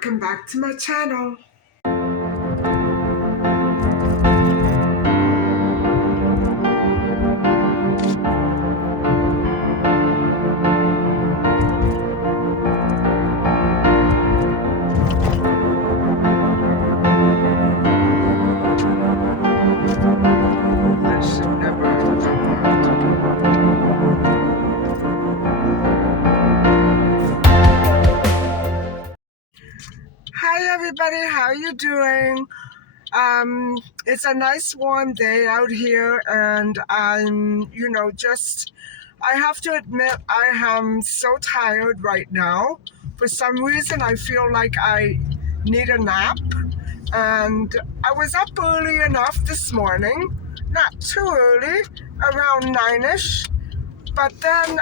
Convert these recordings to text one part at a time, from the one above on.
Welcome back to my channel. I should never have done that. Hi everybody, how you doing? It's a nice warm day out here, and I have to admit I am so tired right now. For some reason I feel like I need a nap, and I was up early enough this morning, not too early, around 9ish. But then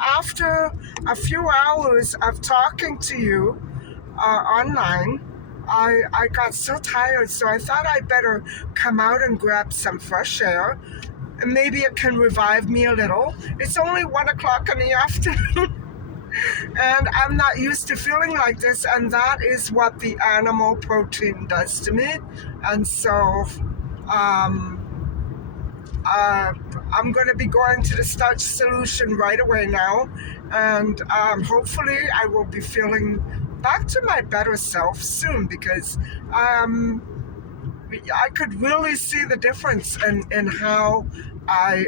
after a few hours of talking to you online, I got so tired, so I thought I'd better come out and grab some fresh air. And maybe it can revive me a little. It's only 1 o'clock in the afternoon, and I'm not used to feeling like this, and that is what the animal protein does to me. And so um, I'm going to be going to the starch solution right away now, and hopefully I will be feeling back to my better self soon, because I could really see the difference in how I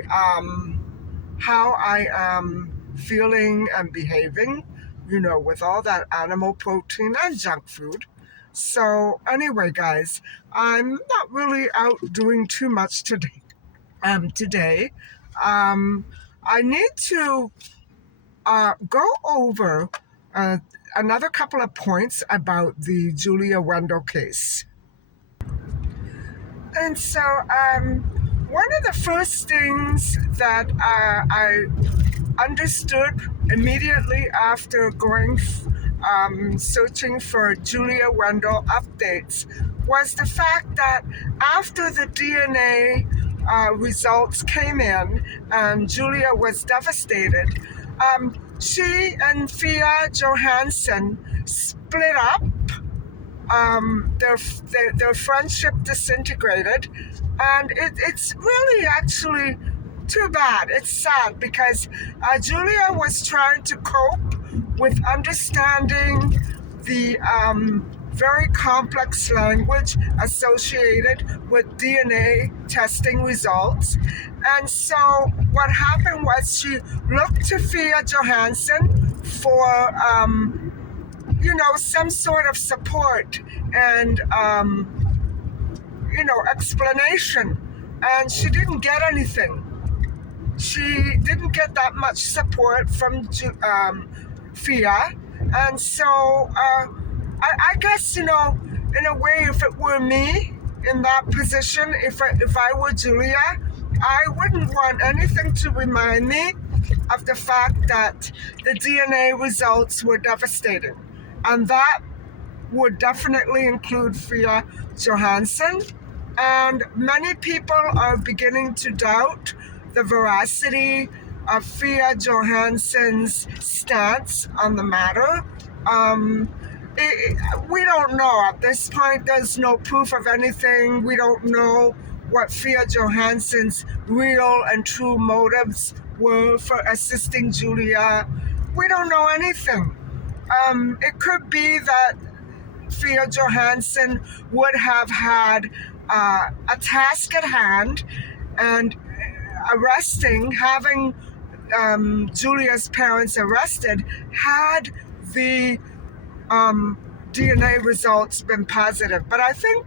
am feeling and behaving, with all that animal protein and junk food. So anyway, guys, I'm not really out doing too much today. Today, I need to go over another couple of points about the Julia Wendell case. And so, one of the first things that I understood immediately after going searching for Julia Wendell updates was the fact that after the DNA results came in and Julia was devastated, she and Fia Johansson split up. Their friendship disintegrated, and it's really actually too bad. It's sad because Julia was trying to cope with understanding the very complex language associated with DNA testing results. And so what happened was she looked to Fia Johansson for some sort of support and explanation, and she didn't get anything. She didn't get that much support from Fia, and so I guess, in a way, if it were me in that position, if I were Julia, I wouldn't want anything to remind me of the fact that the DNA results were devastating. And that would definitely include Fia Johansson. And many people are beginning to doubt the veracity of Fia Johansson's stance on the matter. We don't know. At this point, there's no proof of anything. We don't know what Fia Johansson's real and true motives were for assisting Julia. We don't know anything. It could be that Fia Johansson would have had a task at hand, and having Julia's parents arrested, had the DNA results been positive. But I think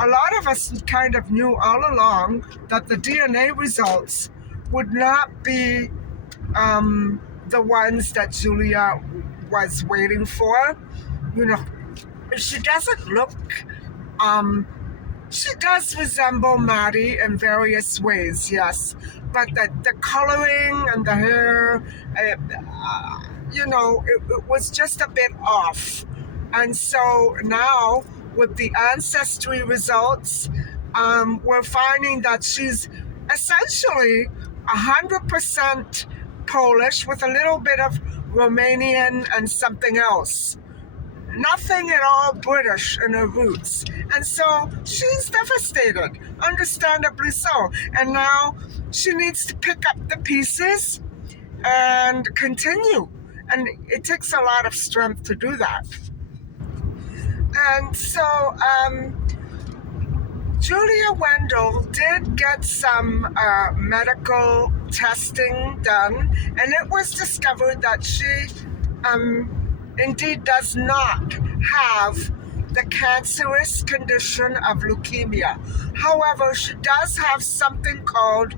a lot of us kind of knew all along that the DNA results would not be the ones that Julia was waiting for. She doesn't look, she does resemble Maddie in various ways, yes, but the coloring and the hair, it was just a bit off. And so now with the ancestry results, we're finding that she's essentially 100% Polish with a little bit of Romanian and something else. nothing at all British in her roots. And so she's devastated, understandably so. And now she needs to pick up the pieces and continue. And it takes a lot of strength to do that. And so Julia Wendell did get some medical testing done, and it was discovered that she indeed does not have the cancerous condition of leukemia. However, she does have something called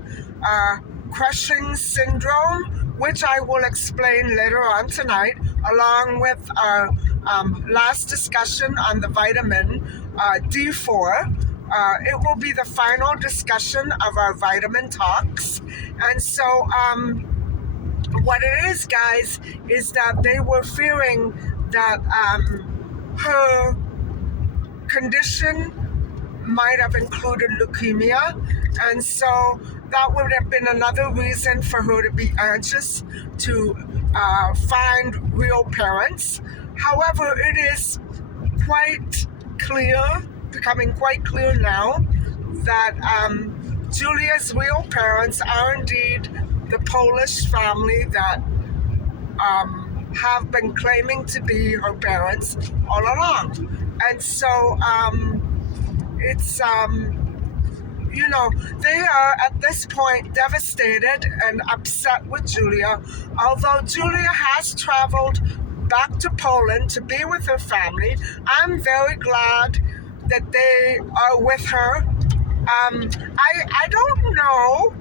Cushing syndrome, which I will explain later on tonight, along with our last discussion on the vitamin D4. It will be the final discussion of our vitamin talks. And so what it is, guys, is that they were fearing that her condition might have included leukemia, and so that would have been another reason for her to be anxious to find real parents. However, it is quite clear, becoming quite clear now, that Julia's real parents are indeed the Polish family that have been claiming to be her parents all along. And so it's they are at this point devastated and upset with Julia. Although Julia has traveled back to Poland to be with her family, I'm very glad that they are with her. I don't know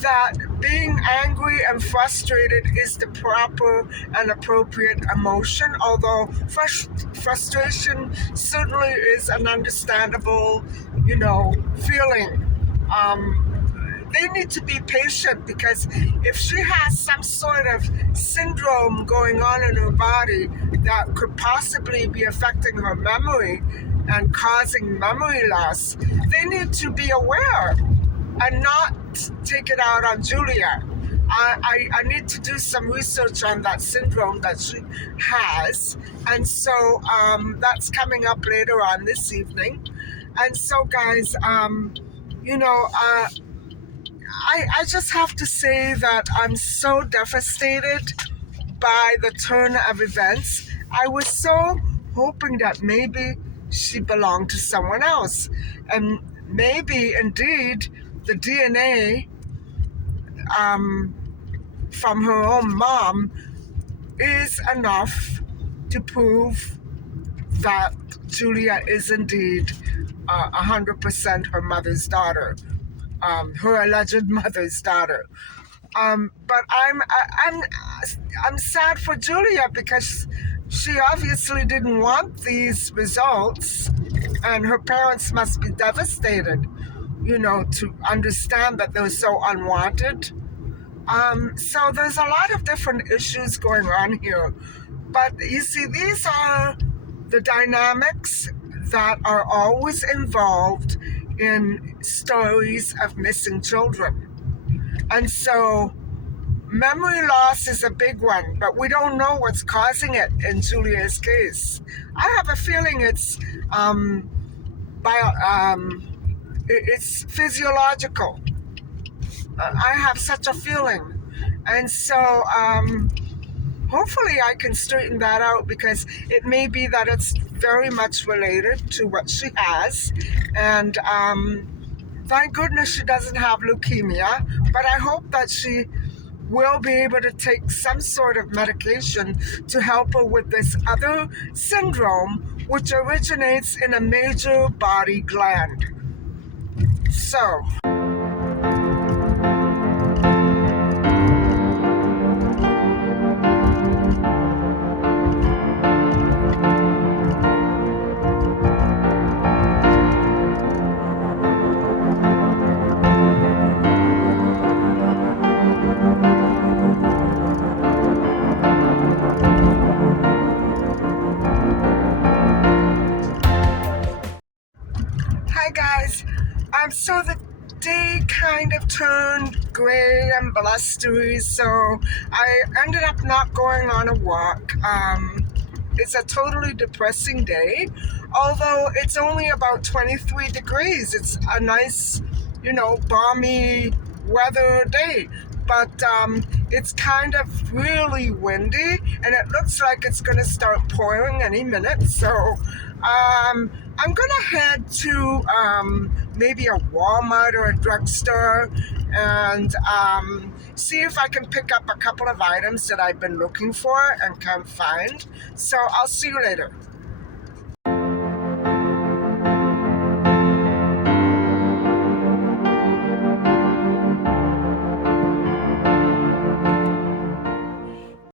that being angry and frustrated is the proper and appropriate emotion, although frustration certainly is an understandable, feeling. They need to be patient, because if she has some sort of syndrome going on in her body that could possibly be affecting her memory and causing memory loss, they need to be aware and not take it out on Julia. I need to do some research on that syndrome that she has, and so that's coming up later on this evening. And so, guys, I just have to say that I'm so devastated by the turn of events. I was so hoping that maybe she belonged to someone else, and maybe indeed the DNA from her own mom is enough to prove that Julia is indeed 100% her mother's daughter, her alleged mother's daughter. But I'm sad for Julia, because she obviously didn't want these results, and her parents must be devastated, to understand that they're so unwanted. So there's a lot of different issues going on here. But you see, these are the dynamics that are always involved in stories of missing children. And so memory loss is a big one, but we don't know what's causing it in Julia's case. I have a feeling it's it's physiological. I have such a feeling. And so hopefully I can straighten that out, because it may be that it's very much related to what she has. And thank goodness she doesn't have leukemia, but I hope that she will be able to take some sort of medication to help her with this other syndrome, which originates in a major body gland. So hi guys, so the day kind of turned gray and blustery, so I ended up not going on a walk. it's a totally depressing day, although it's only about 23 degrees. It's a nice, balmy weather day. But it's kind of really windy, and it looks like it's going to start pouring any minute. So I'm going to head to maybe a Walmart or a drugstore and see if I can pick up a couple of items that I've been looking for and can't find. So I'll see you later.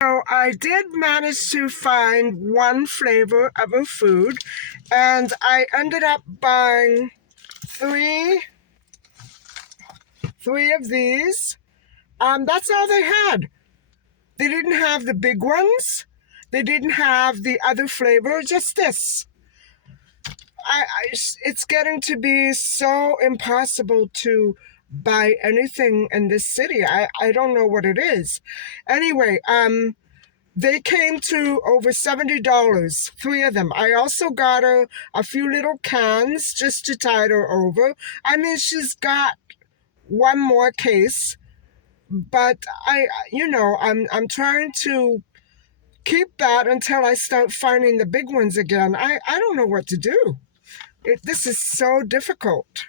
So I did manage to find one flavor of a food, and I ended up buying three of these. That's all they had. They didn't have the big ones. They didn't have the other flavor, just this. It's getting to be so impossible to buy anything in this city. I don't know what it is. Anyway, they came to over $70, three of them. I also got her a few little cans just to tide her over. I mean, she's got one more case, but I'm trying to keep that until I start finding the big ones again. I don't know what to do. This is so difficult.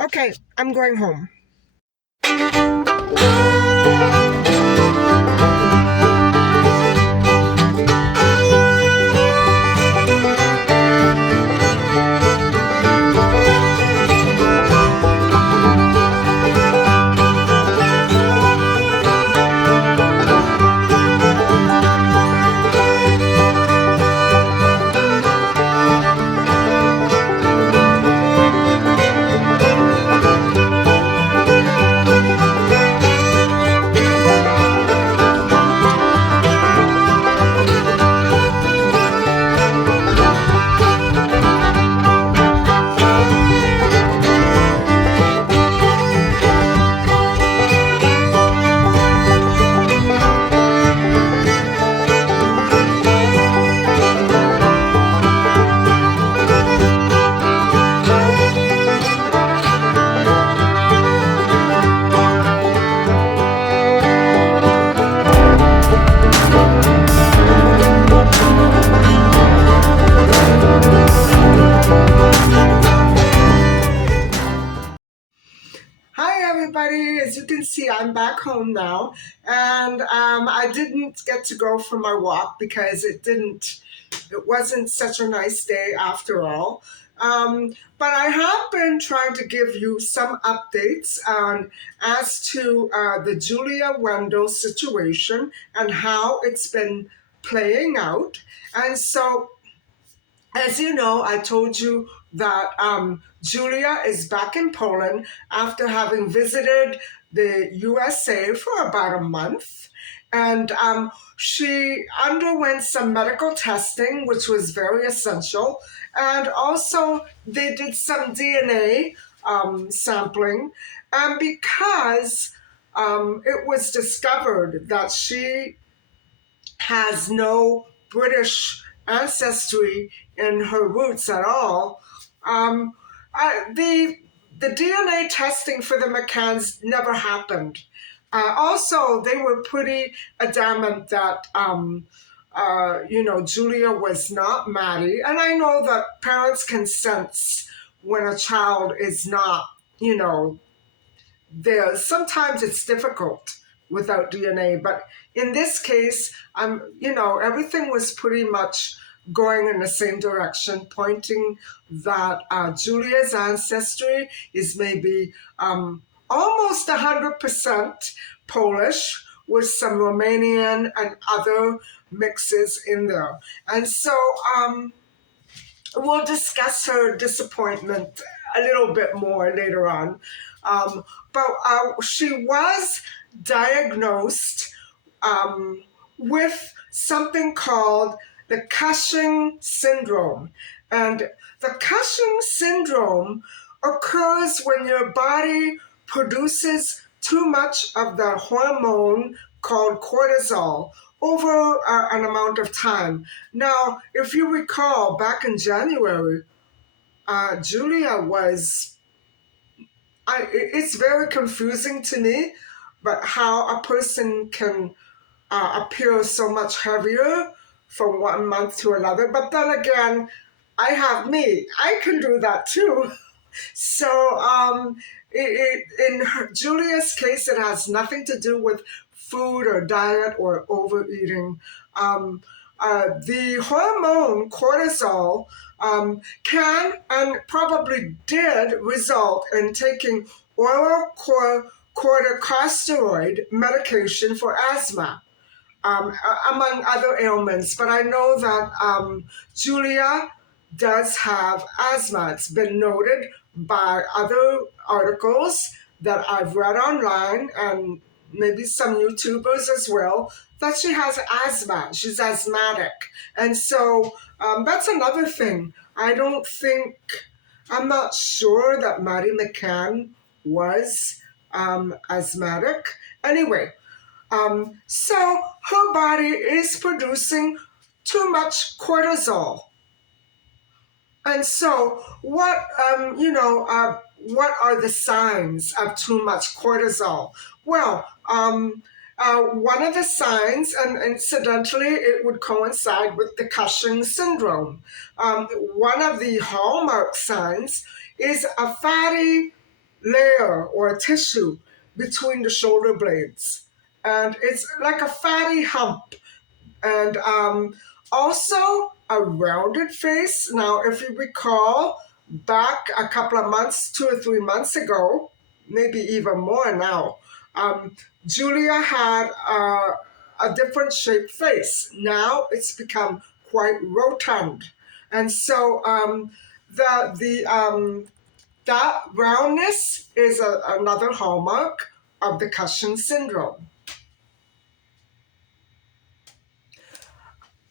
Okay, I'm going home. As you can see, I'm back home now, and I didn't get to go for my walk because it wasn't such a nice day after all. But I have been trying to give you some updates as to the Julia Wendell situation and how it's been playing out. And so, as you know, I told you that Julia is back in Poland after having visited the USA for about a month. And she underwent some medical testing, which was very essential. And also, they did some DNA sampling. And because it was discovered that she has no British ancestry in her roots at all. The DNA testing for the McCanns never happened. Also, they were pretty adamant that Julia was not Maddie, and I know that parents can sense when a child is not, there. Sometimes it's difficult without DNA, but in this case, everything was pretty much going in the same direction, pointing that Julia's ancestry is maybe almost 100% Polish with some Romanian and other mixes in there. And so we'll discuss her disappointment a little bit more later on. But she was diagnosed with something called the Cushing syndrome. And the Cushing syndrome occurs when your body produces too much of the hormone called cortisol, over an amount of time. Now, if you recall, back in January, Julia was, it's very confusing to me, but how a person can appear so much heavier from one month to another. But then again, I have me. I can do that too. So, in Julia's case, it has nothing to do with food or diet or overeating. Um, the hormone cortisol can and probably did result in taking oral corticosteroid medication for asthma, among other ailments. But I know that Julia does have asthma. It's been noted by other articles that I've read online and maybe some YouTubers as well, that she has asthma. She's asthmatic. And so that's another thing. I'm not sure that Maddie McCann was asthmatic. Anyway, so her body is producing too much cortisol. And so, what are the signs of too much cortisol? Well, one of the signs, and incidentally, it would coincide with the Cushing syndrome. One of the hallmark signs is a fatty layer or tissue between the shoulder blades. And it's like a fatty hump. And also a rounded face. Now, if you recall, back a couple of months, 2 or 3 months ago, maybe even more now, Julia had a different shaped face. Now it's become quite rotund. And so that roundness is another hallmark of the Cushing syndrome.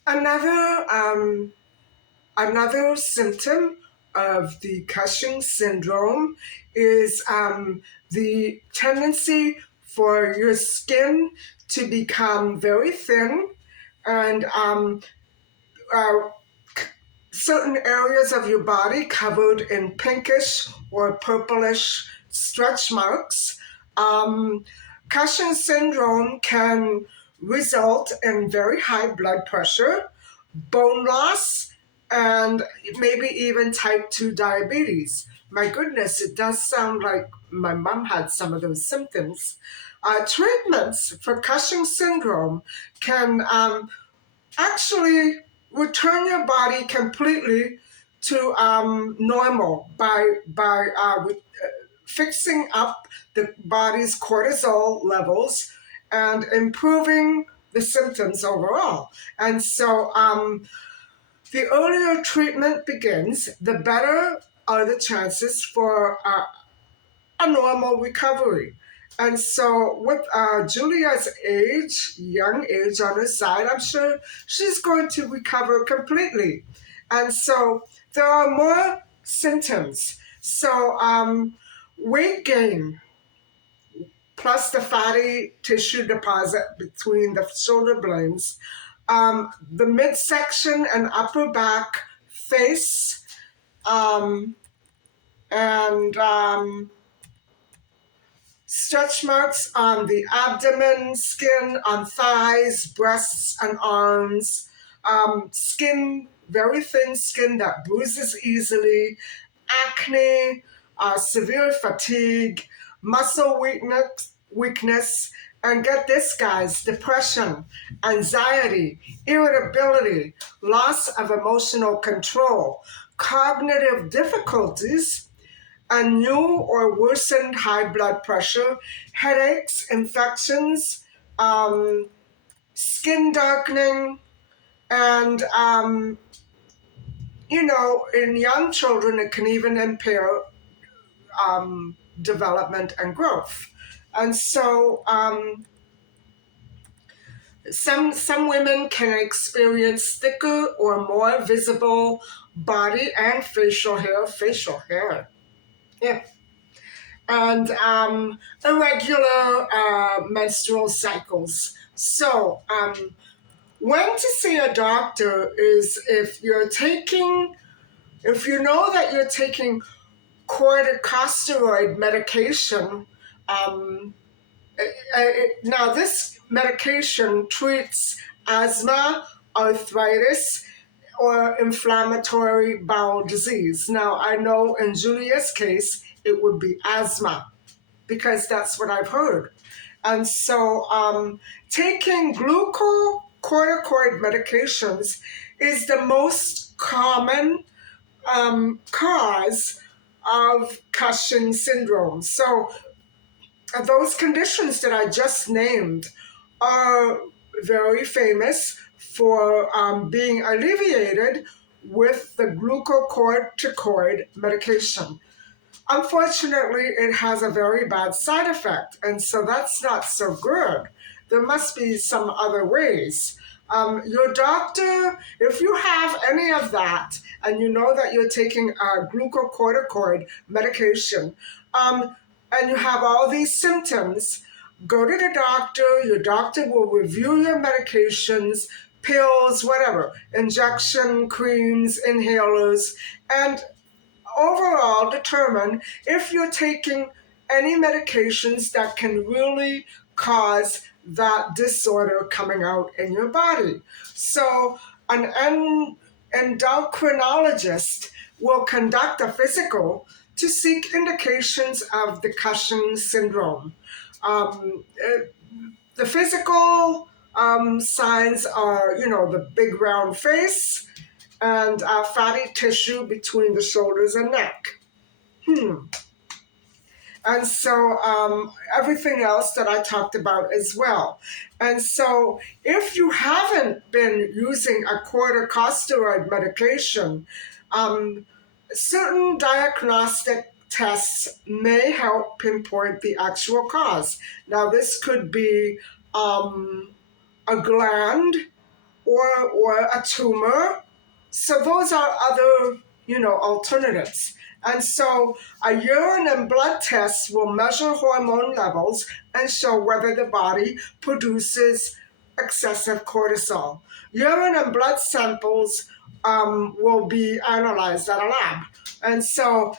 Another symptom of the Cushing syndrome is the tendency for your skin to become very thin, and certain areas of your body covered in pinkish or purplish stretch marks. Cushing syndrome can result in very high blood pressure, bone loss, and maybe even type 2 diabetes. My goodness, it does sound like my mom had some of those symptoms. Treatments for Cushing syndrome can actually return your body completely to normal by fixing up the body's cortisol levels and improving the symptoms overall. And so the earlier treatment begins, the better are the chances for a normal recovery. And so with Julia's young age on her side, I'm sure she's going to recover completely. And so there are more symptoms. So weight gain, plus the fatty tissue deposit between the shoulder blades, the midsection and upper back, face, and stretch marks on the abdomen, skin on thighs, breasts, and arms, skin, very thin skin that bruises easily, acne, severe fatigue, muscle weakness, and get this, guys, depression, anxiety, irritability, loss of emotional control, cognitive difficulties, a new or worsened high blood pressure, headaches, infections, skin darkening, and, in young children, it can even impair development and growth. And so some women can experience thicker or more visible body and facial hair, yeah, and irregular menstrual cycles. So When to see a doctor is if you know that you're taking corticosteroid medication. Um, Now, this medication treats asthma, arthritis, or inflammatory bowel disease. Now, I know in Julia's case, it would be asthma because that's what I've heard. And so, taking glucocorticoid medications is the most common cause of Cushing syndrome. So, those conditions that I just named are very famous for being alleviated with the glucocorticoid medication. Unfortunately, it has a very bad side effect, and so that's not so good. There must be some other ways. Your doctor, if you have any of that and you know that you're taking a glucocorticoid medication, and you have all these symptoms, go to the doctor. Your doctor will review your medications, pills, whatever, injection, creams, inhalers, and overall determine if you're taking any medications that can really cause that disorder coming out in your body. So endocrinologist will conduct a physical to seek indications of the Cushing syndrome. The physical signs are, the big round face, and fatty tissue between the shoulders and neck. And so everything else that I talked about as well. And so if you haven't been using a corticosteroid medication, certain diagnostic tests may help pinpoint the actual cause. Now, this could be a gland or a tumor. So those are other, alternatives. And so a urine and blood test will measure hormone levels and show whether the body produces excessive cortisol. Urine and blood samples will be analyzed at a lab. And so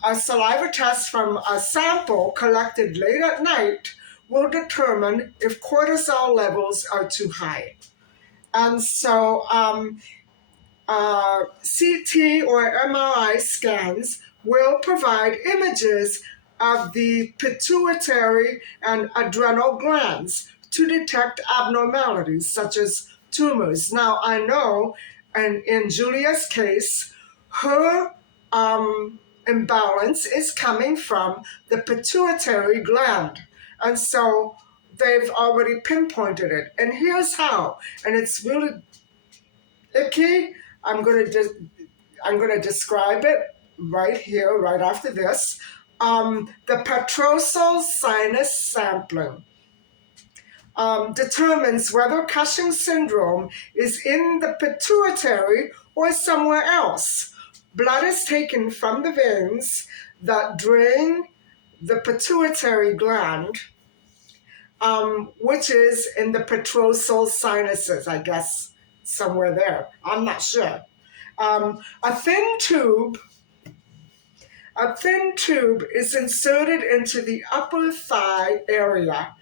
a saliva test from a sample collected late at night will determine if cortisol levels are too high. And so CT or MRI scans will provide images of the pituitary and adrenal glands to detect abnormalities such as tumors. Now, I know, and in Julia's case, her imbalance is coming from the pituitary gland. And so they've already pinpointed it. And here's how. And it's really icky. I'm going to describe it right here, right after this. The petrosal sinus sampling determines whether Cushing syndrome is in the pituitary or somewhere else. Blood is taken from the veins that drain the pituitary gland, which is in the petrosal sinuses, I guess, somewhere there. I'm not sure. A thin tube is inserted into the upper thigh area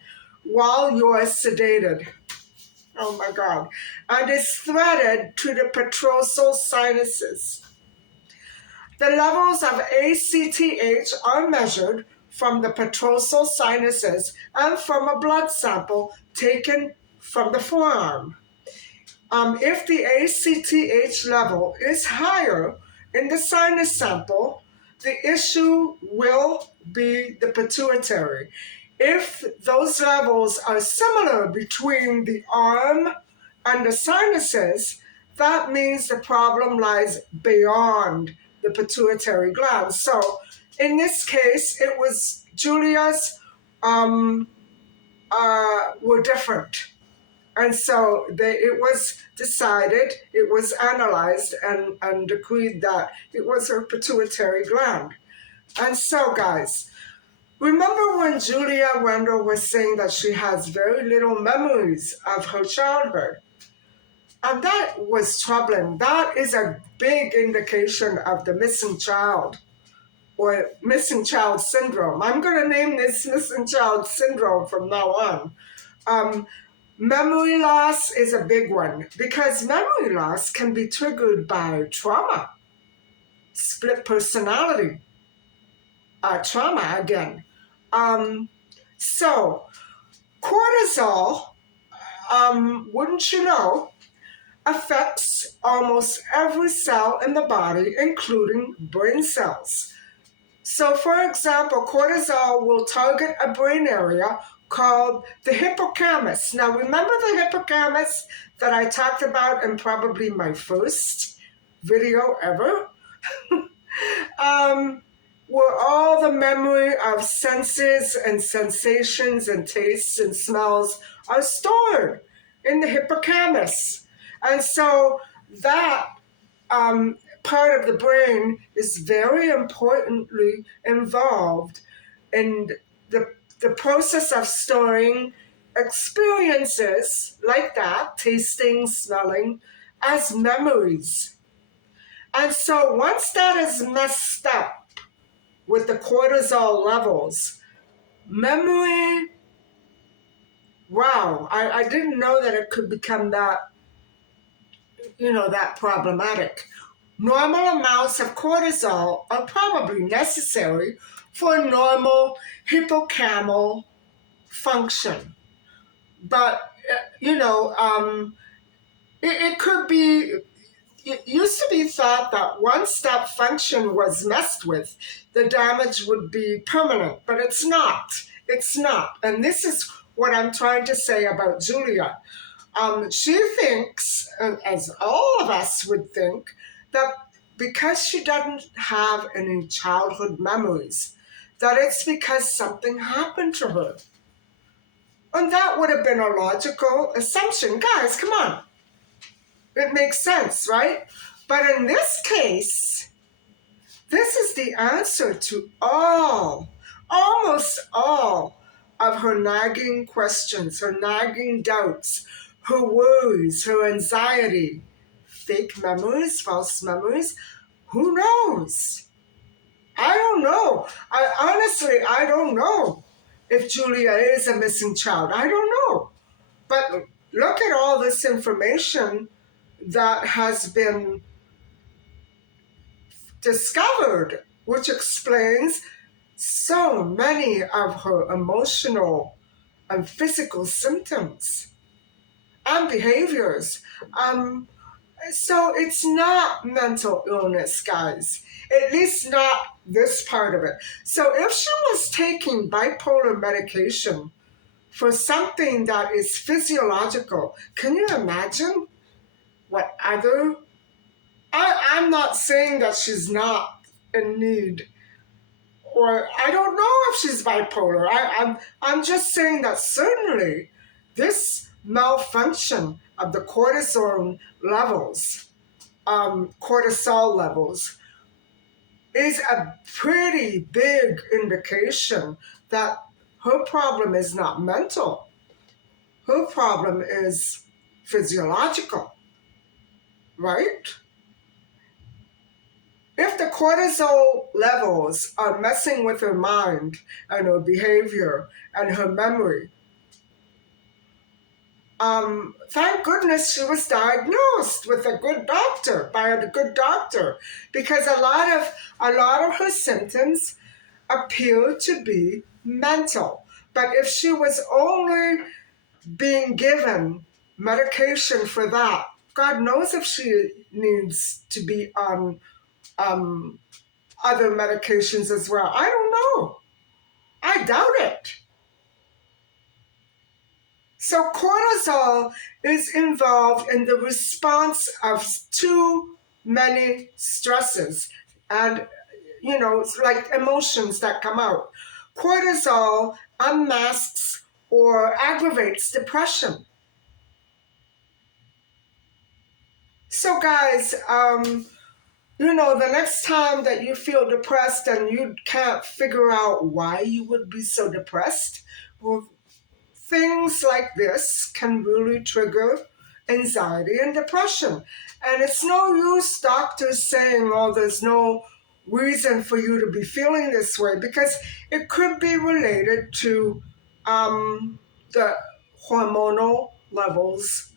while you're sedated. Oh my God. And is threaded to the petrosal sinuses. The levels of ACTH are measured from the petrosal sinuses and from a blood sample taken from the forearm. If the ACTH level is higher in the sinus sample, the issue will be the pituitary. If those levels are similar between the arm and the sinuses, that means the problem lies beyond the pituitary gland. So in this case, it was Julia's were different. And so it was decided, it was analyzed and decreed that it was her pituitary gland. And so, guys, Remember when Julia Wendell was saying that she has very little memories of her childhood? And that was troubling. That is a big indication of the missing child or missing child syndrome. I'm going to name this missing child syndrome from now on. Um, Memory loss is a big one because memory loss can be triggered by trauma, split personality, trauma again. So, cortisol, wouldn't you know, affects almost every cell in the body, including brain cells. So, for example, cortisol will target a brain area called the hippocampus. Now, remember the hippocampus that I talked about in probably my first video ever? um, where all the memory of senses and sensations and tastes and smells are stored in the hippocampus. And so that part of the brain is very importantly involved in the process of storing experiences like that, tasting, smelling, as memories. And so once that is messed up with the cortisol levels, memory, wow, I didn't know that it could become that, that problematic. Normal amounts of cortisol are probably necessary for normal hippocampal function. But, it could be, it used to be thought that once that function was messed with, the damage would be permanent, but it's not. It's not. And this is what I'm trying to say about Julia. She thinks, as all of us would think, that because she doesn't have any childhood memories, that it's because something happened to her. And that would have been a logical assumption. Guys, come on. It makes sense, right? But in this case, this is the answer to almost all of her nagging questions, her nagging doubts, her worries, her anxiety. Fake memories, false memories, who knows? I don't know. I don't know if Julia is a missing child. I don't know. But look at all this information that has been discovered, which explains so many of her emotional and physical symptoms and behaviors. So it's not mental illness, guys. At least not this part of it. So if she was taking bipolar medication for something that is physiological, can you imagine what other... I'm not saying that she's not in need, or I don't know if she's bipolar. I'm just saying that certainly this malfunction of the cortisol levels, is a pretty big indication that her problem is not mental. Her problem is physiological, right? If the cortisol levels are messing with her mind and her behavior and her memory, thank goodness she was diagnosed with a good doctor, by a good doctor, because a lot of her symptoms appear to be mental. But if she was only being given medication for that, God knows if she needs to be on other medications as well. I don't know. I doubt it. So cortisol is involved in the response of too many stresses and, it's like emotions that come out. Cortisol unmasks or aggravates depression. So guys, the next time that you feel depressed and you can't figure out why you would be so depressed, well, things like this can really trigger anxiety and depression. And it's no use doctors saying, oh, there's no reason for you to be feeling this way, because it could be related to the hormonal levels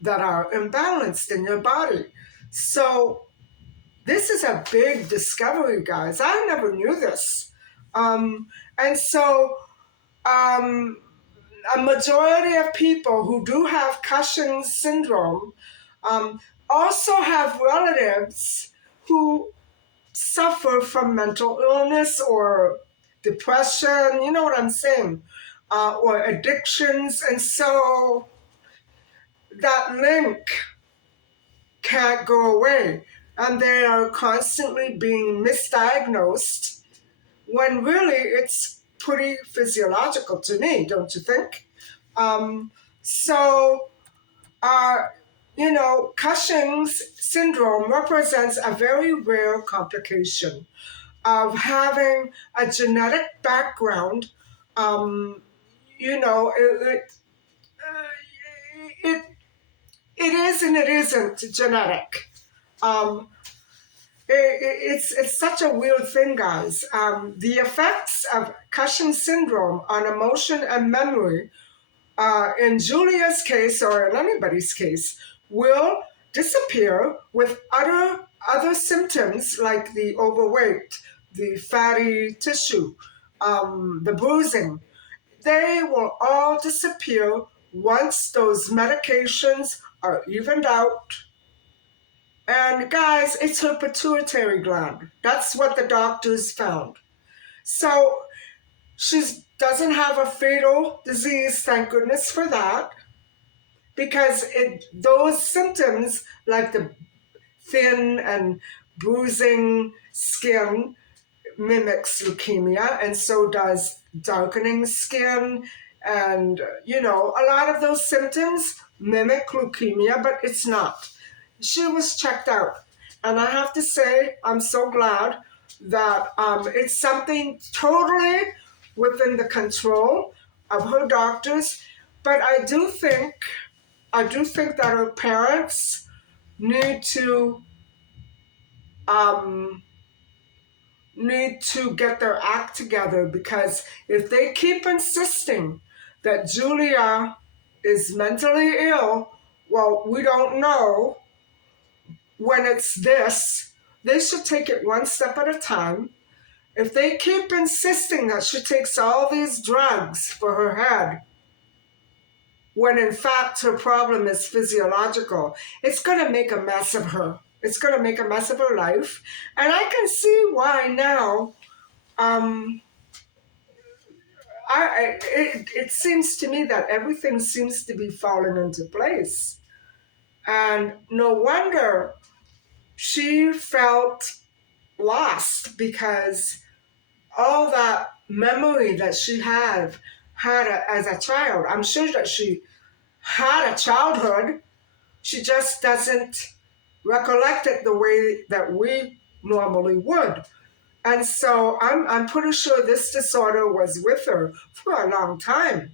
that are imbalanced in your body. So this is a big discovery, guys. I never knew this. And so um, a majority of people who do have Cushing syndrome um, also have relatives who suffer from mental illness or depression, you know what I'm saying, or addictions. And so that link can't go away. And they are constantly being misdiagnosed when really it's pretty physiological to me, don't you think? Um, so, uh, Cushing's syndrome represents a very rare complication of having a genetic background. Um, you know, it, it is and it isn't genetic. Um, it's such a weird thing, guys. The effects of Cushing syndrome on emotion and memory, in Julia's case or in anybody's case, will disappear with other symptoms like the overweight, the fatty tissue, the bruising. They will all disappear once those medications are evened out. And guys, it's her pituitary gland. That's what the doctors found. So she doesn't have a fatal disease, thank goodness for that, because those symptoms, like the thin and bruising skin, mimics leukemia, and so does darkening skin. And, a lot of those symptoms mimic leukemia, but it's not. She was checked out. And I have to say, I'm so glad that it's something totally within the control of her doctors. But I do think that her parents need to um, get their act together, because if they keep insisting that Julia is mentally ill, well, we don't know when it's this. They should take it one step at a time. If they keep insisting that she takes all these drugs for her head, when in fact her problem is physiological, it's going to make a mess of her. It's going to make a mess of her life. And I can see why now. It seems to me that everything seems to be falling into place. And no wonder she felt lost, because all that memory that she had as a child, I'm sure that she had a childhood. She just doesn't recollect it the way that we normally would. And so I'm pretty sure this disorder was with her for a long time.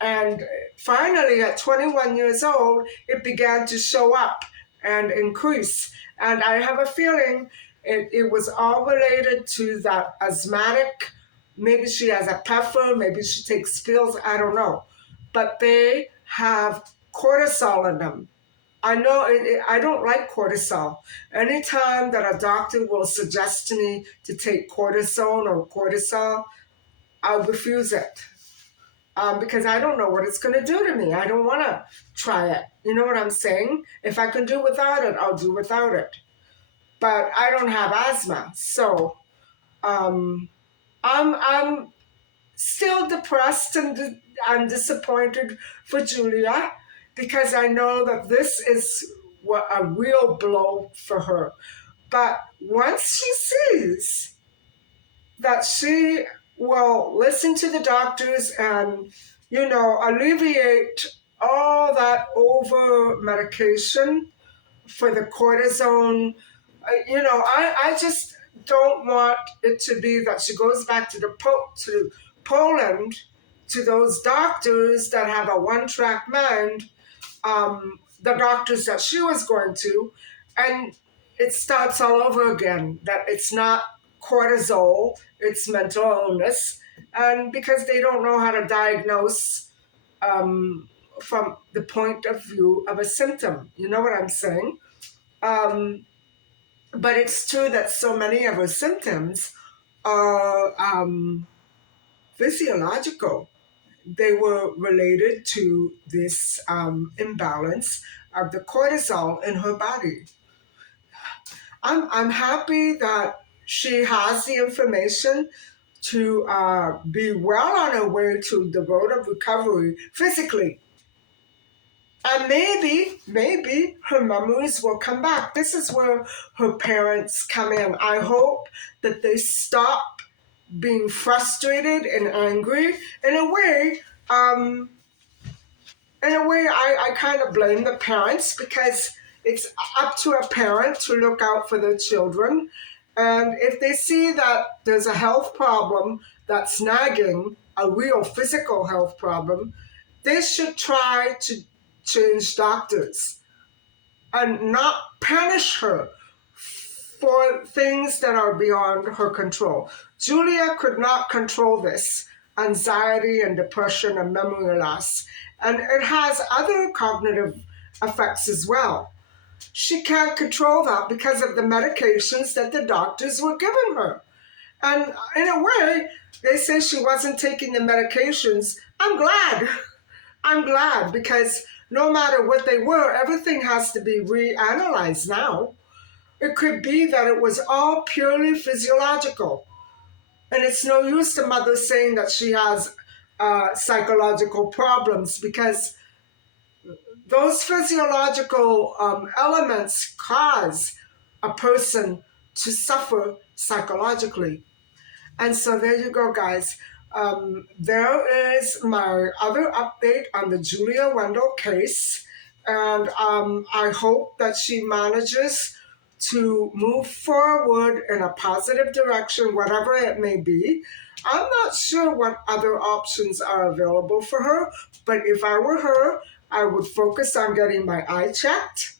And finally, at 21 years old, it began to show up and increase. And I have a feeling it was all related to that asthmatic. Maybe she has a puffer, maybe she takes pills, I don't know. But they have cortisol in them. I know I don't like cortisol. Anytime that a doctor will suggest to me to take cortisone or cortisol, I'll refuse it. Because I don't know what it's going to do to me. I don't want to try it. You know what I'm saying? If I can do without it, I'll do without it. But I don't have asthma, so I'm still depressed and I'm disappointed for Julia, because I know that this is a real blow for her. But once she sees that she will listen to the doctors and, alleviate all that over medication for the cortisone I just don't want it to be that she goes back to to Poland, to those doctors that have a one-track mind, the doctors that she was going to, and it starts all over again. That it's not cortisol, it's mental illness, and because they don't know how to diagnose um, from the point of view of a symptom. You know what I'm saying? Um, but it's true that so many of her symptoms are physiological. They were related to this imbalance of the cortisol in her body. I'm happy that she has the information to be well on her way to the road of recovery physically. And maybe her memories will come back. This is where her parents come in. I hope that they stop being frustrated and angry. In a way, um, I kind of blame the parents, because it's up to a parent to look out for their children. And if they see that there's a health problem that's nagging, a real physical health problem, they should try to change doctors and not punish her for things that are beyond her control. Julia could not control this anxiety and depression and memory loss, and it has other cognitive effects as well. She can't control that because of the medications that the doctors were giving her. And in a way, they say she wasn't taking the medications. I'm glad. I'm glad, because no matter what they were, everything has to be reanalyzed now. It could be that it was all purely physiological. And it's no use the mother saying that she has psychological problems, because those physiological elements cause a person to suffer psychologically. And so there you go, guys. There is my other update on the Julia Wendell case. And I hope that she manages to move forward in a positive direction, whatever it may be. I'm not sure what other options are available for her, but if I were her, I would focus on getting my eye checked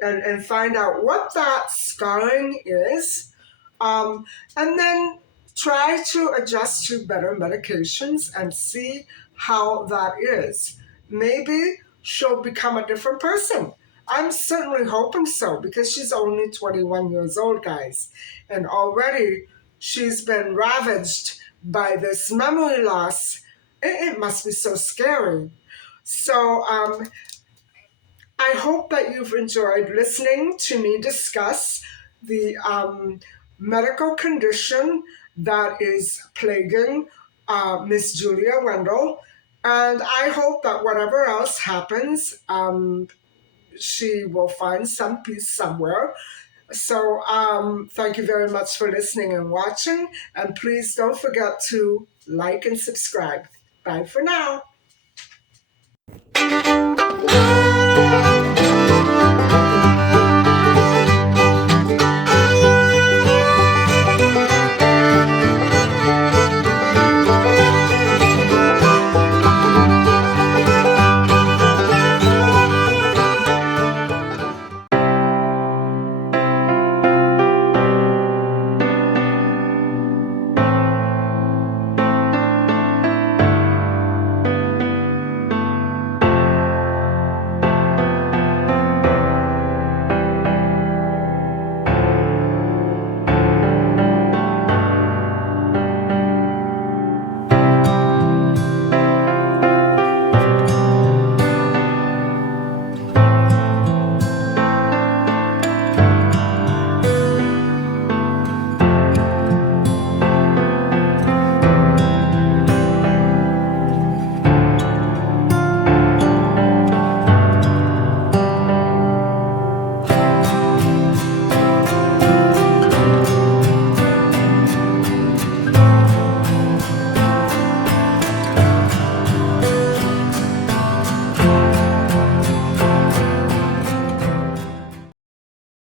and find out what that scarring is, um, and then try to adjust to better medications and see how that is. Maybe she'll become a different person. I'm certainly hoping so, because she's only 21 years old, guys. And already she's been ravaged by this memory loss. It must be so scary. So, I hope that you've enjoyed listening to me discuss the medical condition that is plaguing Miss Julia Wendell. And I hope that whatever else happens, she will find some peace somewhere. So thank you very much for listening and watching. And please don't forget to like and subscribe. Bye for now.